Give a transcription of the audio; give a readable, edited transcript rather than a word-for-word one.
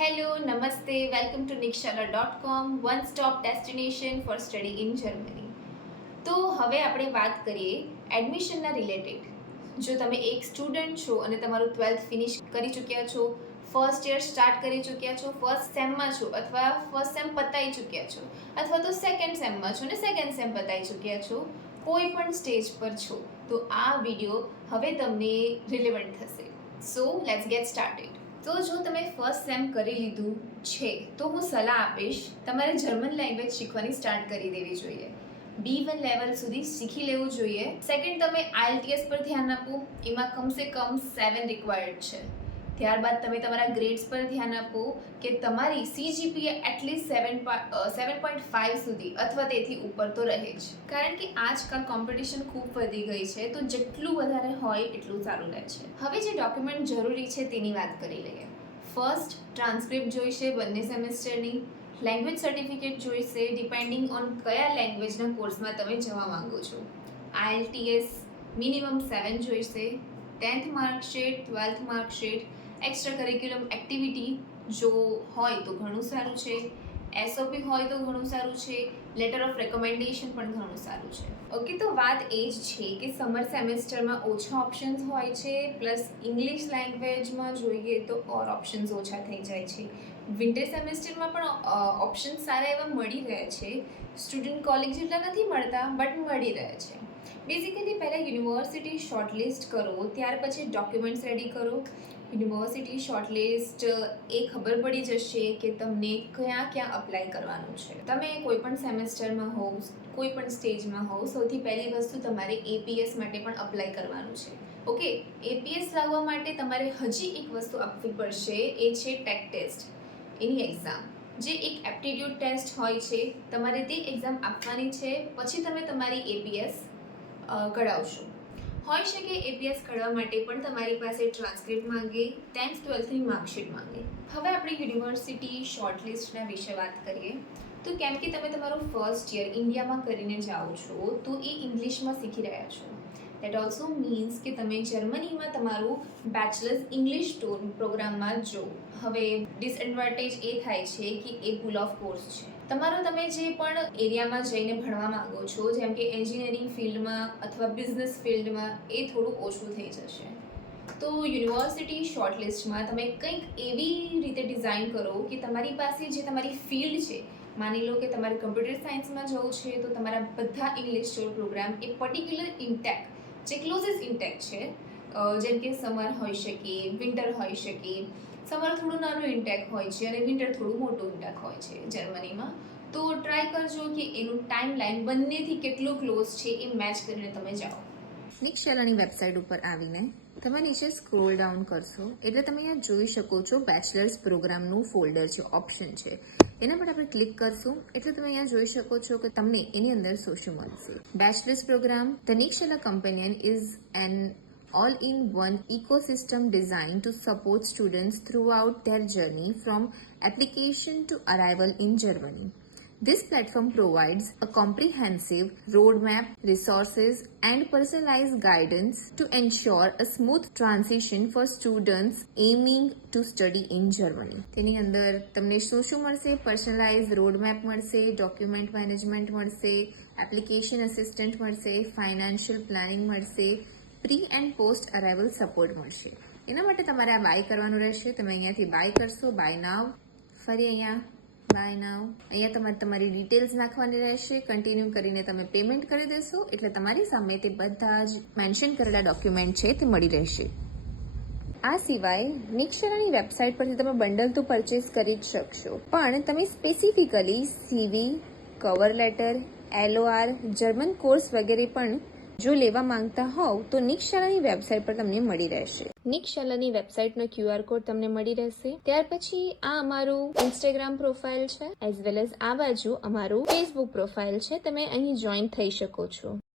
Hello, Namaste, welcome to nikshala.com, one stop destination for study in Germany. તો હવે આપણે વાત કરીએ એડમિશનના રિલેટેડ. જો તમે એક સ્ટુડન્ટ છો અને તમારું 12th ફિનિશ કરી ચૂક્યા છો, ફર્સ્ટ યર સ્ટાર્ટ કરી ચૂક્યા છો, ફર્સ્ટ સેમમાં છો અથવા ફર્સ્ટ સેમ પતાવી ચૂક્યા છો અથવા તો સેકન્ડ સેમમાં છો અને સેકન્ડ સેમ પતાવી ચૂક્યા છો, કોઈ પણ સ્ટેજ પર છો તો આ વિડીયો હવે તમને રિલેવન્ટ થશે. So let's gate started. તો જો તમે ફર્સ્ટ સેમ કરી લીધું છે તો હું સલાહ આપીશ તમારે જર્મન લેંગ્વેજ શીખવાની સ્ટાર્ટ કરી દેવી જોઈએ. B1 લેવલ સુધી શીખી લેવું જોઈએ. સેકન્ડ, તમે IELTS પર ધ્યાન આપો, એમાં કમસે કમ 7 રિક્વાયર્ડ છે. ત્યારબાદ તમે તમારા ગ્રેડ્સ પર ધ્યાન આપો કે તમારી CGPA એટલીસ્ટ 7.5 સુધી અથવા તેથી ઉપર તો રહે જ, કારણ કે આજકાલ કોમ્પિટિશન ખૂબ વધી ગઈ છે, તો જેટલું વધારે હોય એટલું સારું રહે છે. હવે જે ડોક્યુમેન્ટ જરૂરી છે તેની વાત કરી લઈએ. ફર્સ્ટ, ટ્રાન્સક્રિપ્ટ જોઈશે બંને સેમેસ્ટરની. લેંગ્વેજ સર્ટિફિકેટ જોઈશે ડિપેન્ડિંગ ઓન કયા લેંગ્વેજના કોર્સમાં તમે જવા માંગો છો. IELTS મિનિમમ 7 જોઈશે. 10th marksheet, 12th marksheet, extra curriculum activity જો હોય તો ઘણું સારું છે. SOP હોય તો ઘણું સારું છે. લેટર ઓફ રેકમેન્ડેશન પણ ઘણું સારું છે. ઓકે, તો વાત એ જ છે કે સમર સેમેસ્ટરમાં ઓછા ઓપ્શન્સ હોય છે, પ્લસ ઇંગ્લિશ લેંગ્વેજમાં જોઈએ તો ઓર ઓપ્શન્સ ઓછા થઈ જાય છે. વિન્ટર સેમેસ્ટરમાં પણ ઓપ્શન્સ સારા એવા મળી રહે છે. સ્ટુડન્ટ કોલેજ જેટલા નથી મળતા, બટ મળી રહે છે. બેઝિકલી પહેલાં યુનિવર્સિટી શોર્ટલિસ્ટ કરો, ત્યાર પછી ડોક્યુમેન્ટ્સ રેડી કરો. યુનિવર્સિટી શોર્ટલિસ્ટ એ ખબર પડી જશે કે તમને ક્યાં અપ્લાય કરવાનું છે. તમે કોઈ પણ સેમેસ્ટરમાં હોવ, કોઈ પણ સ્ટેજમાં હોવ, સૌથી પહેલી વસ્તુ તમારે APS માટે પણ અપ્લાય કરવાનું છે. ઓકે, APS લાવવા માટે તમારે હજી એક વસ્તુ આપવી પડશે, એ છે ટેક ટેસ્ટ, એની એક્ઝામ, જે એક એપ્ટિટ્યૂડ ટેસ્ટ હોય છે. તમારે તે એક્ઝામ આપવાની છે, પછી તમે તમારી APS કઢાવશો. હોઈ શકે APS કઢાવવા માટે પણ તમારી પાસે ટ્રાન્સક્રિપ્ટ માંગે, 10th 12thની માર્કશીટ માંગે. હવે આપણે યુનિવર્સિટી શોર્ટલિસ્ટના વિશે વાત કરીએ તો કેમ કે તમે તમારું ફર્સ્ટ યર ઇન્ડિયામાં કરીને જાઓ છો તો એ ઇંગ્લિશમાં શીખી રહ્યા છો. દેટ ઓલ્સો મીન્સ કે તમે જર્મનીમાં તમારું બેચલર્સ ઇંગ્લિશ પ્રોગ્રામમાં જો. હવે ડિસએડવાન્ટેજ એ થાય છે કે એ પુલ ઓફ કોર્સ છે. તમે જે પણ એરિયામાં જઈને ભણવા માંગો છો, જેમ કે એન્જિનિયરિંગ ફિલ્ડમાં અથવા બિઝનેસ ફિલ્ડમાં, એ થોડું ઓછું થઈ જશે. તો યુનિવર્સિટી શોર્ટલિસ્ટમાં તમે કંઈક એવી રીતે ડિઝાઇન કરો કે તમારી પાસે જે તમારી ફિલ્ડ છે, માની લો કે તમારે કમ્પ્યુટર સાયન્સમાં જવું છે તો તમારા બધા ઇંગ્લિશ પ્રોગ્રામ એ પર્ટિક્યુલર ઇન્ટેક, જે ક્લોઝેસ્ટ ઇન્ટેક છે, જેમ કે સમર હોઈ શકે, વિન્ટર હોઈ શકે. સમર થોડું નાનું ઇન્ટેક હોય છે અને વિન્ટર થોડું મોટું ઇન્ટેક હોય છે જર્મનીમાં. તો ટ્રાય કરજો કે એનું ટાઈમ લાઈન બંનેથી કેટલું ક્લોઝ છે એ મેચ કરીને તમે જાઓ. નિક્ષલાની વેબસાઇટ ઉપર આવીને તમે નીચે સ્ક્રોલ ડાઉન કરશો એટલે તમે અહીંયા જોઈ શકો છો બેચલર્સ પ્રોગ્રામનું ફોલ્ડર છે, ઓપ્શન છે. એના પર આપણે ક્લિક કરશું એટલે તમે અહીંયા જોઈ શકો છો કે તમને એની અંદર શું મળશે. Bachelors program, the Nikshala companion is an all-in-one ecosystem designed to support students throughout their journey from application to arrival in Germany. This platform provides a comprehensive roadmap, resources, and personalized guidance to ensure a smooth transition for students aiming to study in Germany. તેની અંદર તમને શું મળશે? Personalise roadmap મળશે, document management મળશે, application assistant મળશે, financial planning મળશે, pre and post arrival support મળશે. એના માટે તમારે આ બાય કરવાનું રહેશે. તમે અહીંયાથી બાય કરશો, બાય નાવ. ફરી અહીંયા બાય નાવ. અહીંયા તમારે તમારી ડિટેલ્સ નાખવાની રહેશે. કન્ટિન્યુ કરીને તમે પેમેન્ટ કરી દેશો એટલે તમારી સામે તે બધા જ મેન્શન કરેલા ડોક્યુમેન્ટ છે તે મળી રહેશે. આ સિવાય નિક્ષલાની વેબસાઇટ પરથી તમે બંડલ તો પરચેસ કરી જ શકશો, પણ તમે specifically CV, cover letter, LOR, German course વગેરે પણ જો લેવા માંગતા હોવ તો નિક્ષલાની વેબસાઇટ પર તમને મળી રહેશે. નિક્ષલાની વેબસાઇટનો QR કોડ તમને મળી રહેશે. ત્યાર પછી આ અમારું ઇન્સ્ટાગ્રામ પ્રોફાઇલ છે, એઝ વેલ એઝ આ બાજુ અમારું ફેસબુક પ્રોફાઇલ છે. તમે અહીં જોઈન થઈ શકો છો.